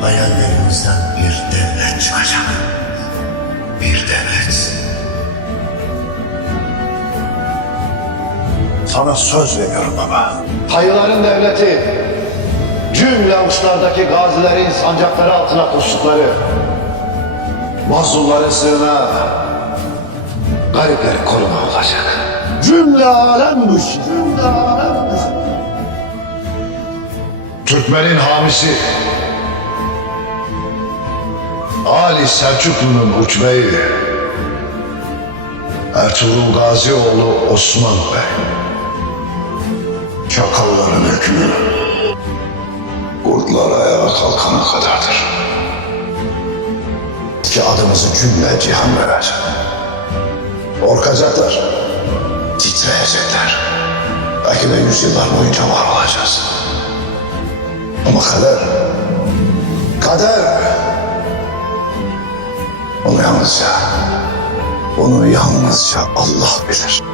Hayallerimizden bir devlet çıkacak. Bir devlet. Sana söz veriyorum baba. Hayıların devleti, cümle avuçlardaki gazilerin sancakları altına kustukları, mazlumların sığınağı, gariplerin koruma olacak. Cümle alem bu iş. Cümle alem bu iş. Türkmenin hamisi, Ali Selçuklu'nun uçbeyi, Ertuğrul Gazioğlu Osman Bey. Çakalların hükmü Kurtlar ayağa kalkana kadardır. ki adımızı cümle cihan verecek. Korkacaklar, titreyecekler. Belki de yüzyıllar boyunca var olacağız. Ama kader, onu yalnızca Allah bilir.